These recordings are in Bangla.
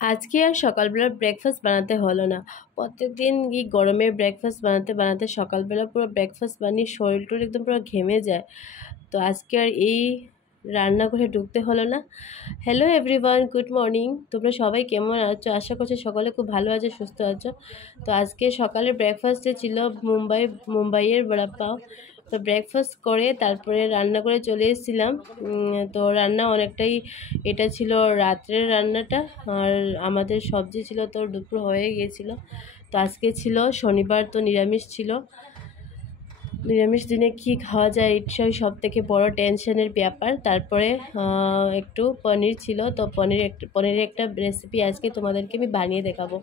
আজকে আর সকালবেলা ব্রেকফাস্ট বানাতে হলো না। প্রত্যেকদিন এই গরমে ব্রেকফাস্ট বানাতে বানাতে সকালবেলা পুরো ব্রেকফাস্ট বানিয়ে শরীর টরীর একদম পুরো ঘেমে যায়। তো আজকে আর এই রান্নাঘরে ঢুকতে হলো না। Hello everyone, good morning. তোমরা সবাই কেমন আছো? আশা করছি সকলে খুব ভালো আছো, সুস্থ আছো। তো আজকে সকালের ব্রেকফাস্টে ছিল মুম্বাইয়ের বড়া পাও। তো ব্রেকফাস্ট করে তারপরে রান্না করে চলে এসেছিলাম। তো রান্না অনেকটাই, এটা ছিল রাত্রের রান্নাটা, আর আমাদের সবজি ছিল তো দুপুর হয়ে গিয়েছিল। তো আজকে ছিল শনিবার, তো নিরামিষ ছিল। নিরামিষ দিনে কি খাওয়া যায় এটাই সব থেকে বড় টেনশনের ব্যাপার। তারপরে একটু পনির ছিল, তো পনিরের একটা রেসিপি আজকে তোমাদেরকে আমি বানিয়ে দেখাবো।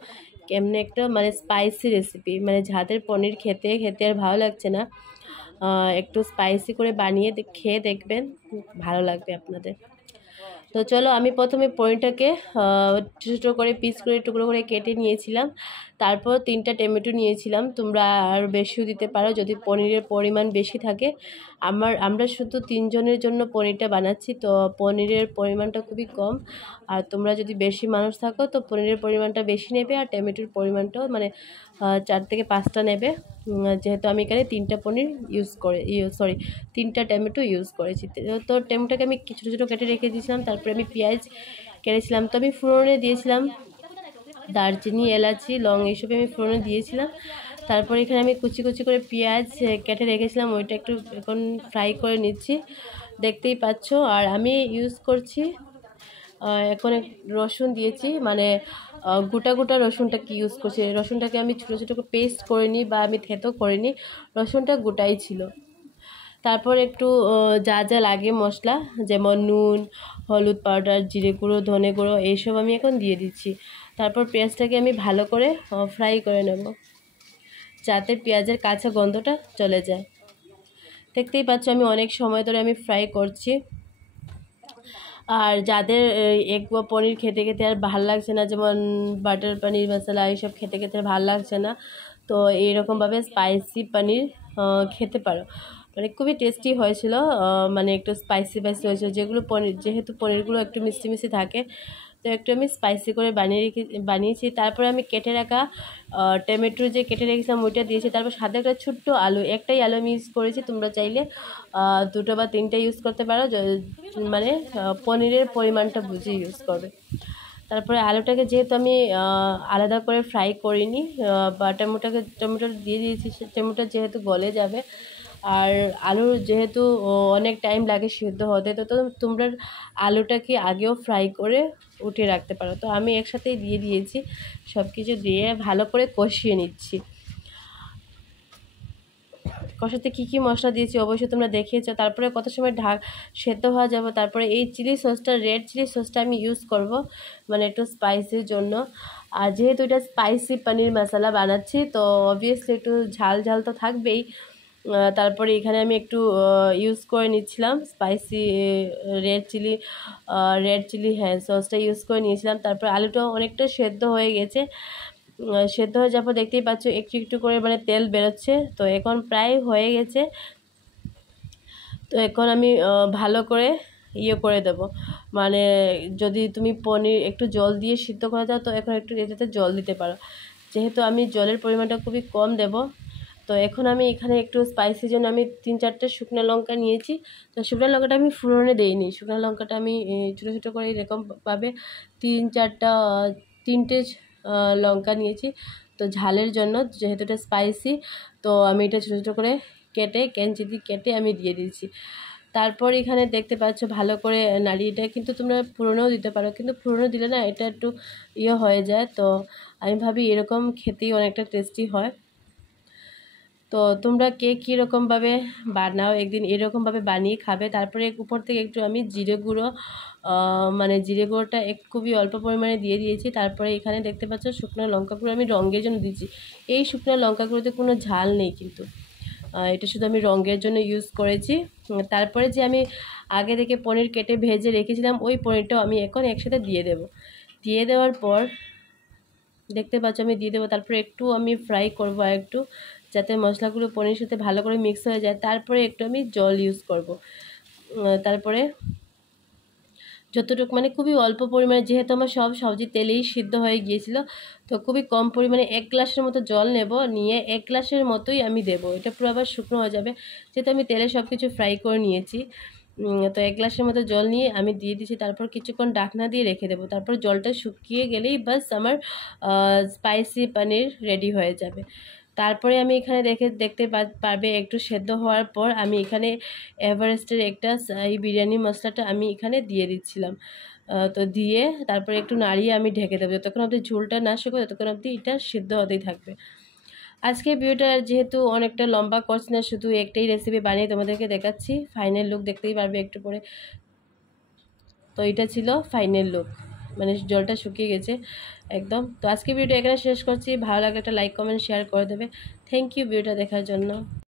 কেমনে একটা মানে স্পাইসি রেসিপি, মানে যাদের পনির খেতে খেতে আর ভালো লাগছে না, একটু স্পাইসি করে বানিয়ে খেয়ে দেখবেন, ভালো লাগবে আপনাদের। তো চলো, আমি প্রথমে পনিরটাকে ছোটো ছোটো করে পিস করে টুকরো করে কেটে নিয়েছিলাম। তারপর 3টা টমেটো নিয়েছিলাম, তোমরা আর বেশিও দিতে পারো যদি পনিরের পরিমাণ বেশি থাকে। আমরা শুধু 3 জনের জন্য পনিরটা বানাচ্ছি, তো পনিরের পরিমাণটা খুবই কম। আর তোমরা যদি বেশি মানুষ থাকো তো পনিরের পরিমাণটা বেশি নেবে, আর টমেটোর পরিমাণটাও মানে 4 থেকে 5টা নেবে। যেহেতু আমি এখানে 3টা পনির তিনটা টমেটো ইউজ করেছি। তো টমেটোকে আমি ছোটো ছোটো কেটে রেখে দিয়েছিলাম। তারপরে আমি পেঁয়াজ কেটেছিলাম, তো আমি ফোড়নে দিয়েছিলাম দারচিনি, এলাচি, লং, এইসব আমি ফোড়নে দিয়েছিলাম। তারপর এখানে আমি কুচি কুচি করে পেঁয়াজ কেটে রেখেছিলাম, ওইটা একটু এখন ফ্রাই করে নিচ্ছি, দেখতেই পাচ্ছ। আর আমি ইউজ করছি এখন রসুন দিয়েছি, মানে গোটা গোটা রসুনটাকে ইউজ করছি। রসুনটাকে আমি ছোটো ছোটো করে পেস্ট করে নিই, বা আমি থেতো করে নিই, রসুনটা গোটাই ছিল। তারপর একটু যা যা লাগে মশলা, যেমন নুন, হলুদ পাউডার, জিরে গুঁড়ো, ধনে গুঁড়ো, এইসব আমি এখন দিয়ে দিচ্ছি। তারপর পেঁয়াজটাকে আমি ভালো করে ফ্রাই করে নেব, যাতে পেঁয়াজের কাঁচা গন্ধটা চলে যায়। দেখতেই পাচ্ছ আমি অনেক সময় ধরে আমি ফ্রাই করছি। আর যাদের এগ বা পনির খেতে খেতে আর ভাল লাগছে না, যেমন বাটার পনির মশলা এইসব খেতে খেতে ভাল লাগছে না, তো এইরকমভাবে স্পাইসি পনির খেতে পারো। মানে খুবই টেস্টি হয়েছিল, মানে একটু স্পাইসি হয়েছিল। যেহেতু পনিরগুলো একটু মিষ্টি মিষ্টি থাকে, তো একটু আমি স্পাইসি করে বানিয়েছি। তারপরে আমি কেটে রাখা টমেটো যে কেটে রেখেছিলাম ওইটা দিয়েছি। তারপর সাথে একটা ছোট্ট আলু, একটাই আলু আমি ইউজ করেছি, তোমরা চাইলে 2টো বা 3টে ইউজ করতে পারো, মানে পনিরের পরিমাণটা বুঝে ইউজ করবে। তারপরে আলুটাকে যেহেতু আমি আলাদা করে ফ্রাই করিনি, বা টমেটো দিয়ে দিয়েছি, টমেটো যেহেতু গলে যাবে, আর আলু যেহেতু অনেক টাইম লাগে সিদ্ধ হতে, তো তোমরা আলুটাকে আগেও ফ্রাই করে উঠিয়ে রাখতে পারো। তো আমি একসাথেই দিয়ে দিয়েছি, সব কিছু দিয়ে ভালো করে কষিয়ে নিচ্ছি। কষাতে কী কী মশলা দিয়েছি অবশ্যই তোমরা দেখিয়েছো। তারপরে কত সময় সেদ্ধ হওয়া যাবে। তারপরে এই রেড চিলি সসটা আমি ইউজ করব, মানে একটু স্পাইসির জন্য। আর যেহেতু এটা স্পাইসি পনির মশলা বানাচ্ছি, তো অবভিয়াসলি একটু ঝাল ঝাল তো থাকবেই। তারপরে এখানে আমি একটু ইউজ করে নিচ্ছিলাম স্পাইসি রেড চিলি সসটা ইউজ করে নিয়েছিলাম। তারপর আলুটাও অনেকটা সেদ্ধ হয়ে গেছে। সেদ্ধ হয়ে যাওয়ার পর দেখতেই পাচ্ছ একটু একটু করে মানে তেল বেরোচ্ছে, তো এখন প্রায় হয়ে গেছে। তো এখন আমি ভালো করে করে দেব, মানে যদি তুমি পনির একটু জল দিয়ে সিদ্ধ করে দাও, তো এখন একটু এটাতে জল দিতে পারো। যেহেতু আমি জলের পরিমাণটা খুবই কম দেব, তো এখন আমি এখানে একটু স্পাইসির জন্য আমি 3-4টে শুকনো লঙ্কা নিয়েছি। তো শুকনো লঙ্কাটা আমি ফোড়নে দিইনি, শুকনো লঙ্কাটা আমি ছোটো ছোটো করে এরকমভাবে 3টে লঙ্কা নিয়েছি। তো ঝালের জন্য, যেহেতু এটা স্পাইসি, তো আমি এটা ছোটো ছোটো করে কেঞ্চি দিয়ে কেটে আমি দিয়ে দিয়েছি। তারপর এখানে দেখতে পাচ্ছ ভালো করে নাড়িয়ে, এটা কিন্তু তোমরা পুরনোও দিতে পারো, কিন্তু পুরনো দিলে না এটা একটু হয়ে যায়। তো আমি ভাবি এরকম খেতেই অনেকটা টেস্টি হয়। তো তোমরা কে কীরকমভাবে বানাও, একদিন এরকমভাবে বানিয়ে খাবে। তারপরে উপর থেকে একটু আমি জিরে গুঁড়ো, মানে জিরে গুঁড়োটা খুবই অল্প পরিমাণে দিয়ে দিয়েছি। তারপরে এখানে দেখতে পাচ্ছ শুকনো লঙ্কা গুঁড়ো আমি রঙের জন্য দিয়েছি। এই শুকনো লঙ্কা গুঁড়োতে কোনো ঝাল নেই, কিন্তু এটা শুধু আমি রঙের জন্য ইউজ করেছি। তারপরে যে আমি আগে থেকে পনির কেটে ভেজে রেখেছিলাম, ওই পনিরটাও আমি এখন একসাথে দিয়ে দেব। দিয়ে দেওয়ার পর দেখতে পাচ্ছ আমি দিয়ে দেবো। তারপরে একটু আমি ফ্রাই করবো একটু, যাতে মশলাগুলো পনিরের সাথে ভালো করে মিক্স হয়ে যায়। তারপরে একটু আমি জল ইউজ করব। তারপরে যতটুকু মানে খুবই অল্প পরিমাণে, যেহেতু আমার সব সবজি তেলেই সিদ্ধ হয়ে গিয়েছিল, তো খুবই কম পরিমাণে 1 গ্লাসের মতো জল নেব, নিয়ে 1 গ্লাসের মতোই আমি দেব। এটা পুরো আবার শুকনো হয়ে যাবে, যেহেতু আমি তেলে সব কিছু ফ্রাই করে নিয়েছি। তো 1 গ্লাসের মতো জল নিয়ে আমি দিয়ে দিয়েছি, তারপর কিছুক্ষণ ঢাকনা দিয়ে রেখে দেবো। তারপর জলটা শুকিয়ে গেলেই বাস আমার স্পাইসি পনির রেডি হয়ে যাবে। তারপরে আমি এখানে দেখতে পারবে একটু সেদ্ধ হওয়ার পর আমি এখানে এভারেস্টের একটা এই বিরিয়ানি মশলাটা আমি এখানে দিয়ে দিচ্ছিলাম। তো দিয়ে তারপরে একটু নাড়িয়ে আমি ঢেকে দেবো, যতক্ষণ অবধি ঝোলটা না শুকো ততক্ষণ অবধি এটা সিদ্ধ হতেই থাকবে। আজকে ভিডিওটা যেহেতু অনেকটা লম্বা করছি না, শুধু একটাই রেসিপি বানিয়ে তোমাদেরকে দেখাচ্ছি। ফাইনাল লুক দেখতেই পারবে একটু পরে। তো এটা ছিল ফাইনাল লুক, মানে জলটা শুকিয়ে গেছে একদম। তো আজকে ভিডিওটা এখানে শেষ করছি। ভালো লাগলে একটা লাইক কমেন্ট শেয়ার করে দেবে। থ্যাংক ইউ ভিডিওটা দেখার জন্য।